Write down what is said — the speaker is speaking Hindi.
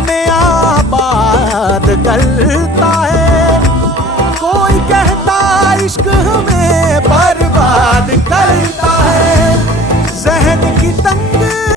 हमें आबाद करता है। कोई कहता इश्क हमें बर्बाद करता है। जहन की तंग